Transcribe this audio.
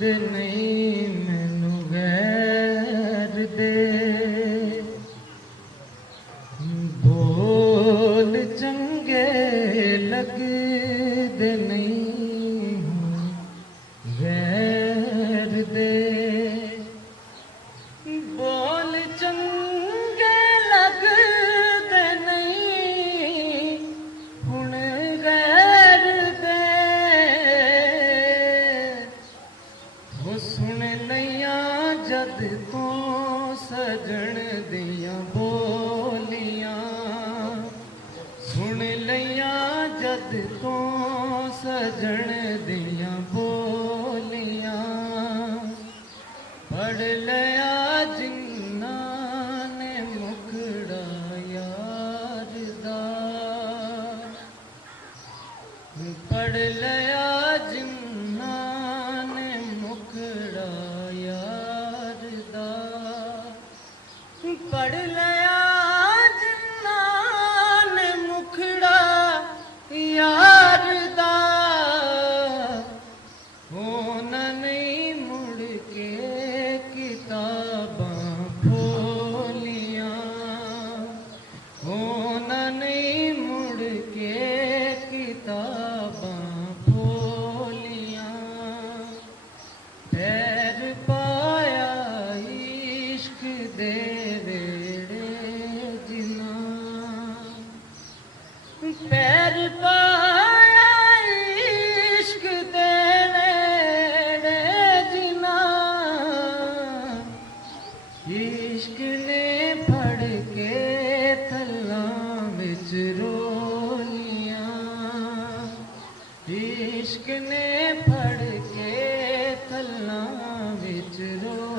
ਦੇ ਨਹੀਂ ਮੈਨੂੰ ਗੈਰ ਦੇ ਬੋਲ ਚੰਗੇ ਲੱਗਦੇ ਨਹੀਂ ਗੈਰ ਦੇ ਬੋਲ ਚੰਗੇ ਲੱਗਦੇ ਨਹੀਂ ਹੁਣ ਗੈਰ ਦੇ ਉਹ ਸੁਣ ਲਈਆਂ ਜਦ ਤੋਂ ਸਜਣ ਦੀਆਂ ਬੋਲੀਆਂ ਸੁਣ ਲਈਆਂ ਜਦ ਤੋਂ ਸਜਣ ਦੀਆਂ ਬੋਲੀਆਂ ਪੜ ਲਿਆ ਜਿਨ੍ਹਾਂ ਨੇ ਮੁਖੜਾ ਯਾਰ ਦਾ ਪੜ ਲਿਆ ਜਿਨ੍ਹਾਂ ਨੇ ਮੁਖੜਾ ਯਾਰ ਦਾ ਪੜ ਲਿਆ ਜਿਨ੍ਹਾਂ ਨੇ ਮੁਖੜਾ ਯਾਰ ਦਾ ਉਹਨਾਂ ਨੇ ਮੁੜ ਕੇ ਕਿਤਾਬਾਂ ਖੋਲੀਆਂ ਉਹਨਾਂ ਨੇ ਮੁੜ ਕੇ ਕਿਤਾਬਾਂ ਖੋਲੀਆਂ ਪੈਰ ਪਾਇਆ ਇਸ਼ਕ ਦੇ ਵੇੜੇ ਜਿਨ੍ਹਾਂ ਪੈਰ ਪਾਇਆ ਇਸ਼ਕ ਦੇ ਵੇੜੇ ਜਿਨ੍ਹਾਂ ਇਸ਼ਕ ਨੇ ਫੜ ਕੇ ਥੱਲਾਂ ਵਿੱਚ ਰੋਲੀਆਂ ਇਸ਼ਕ ਨੇ ਫੜ ਕੇ ਥੱਲਾਂ ਵਿੱਚ ਰੋ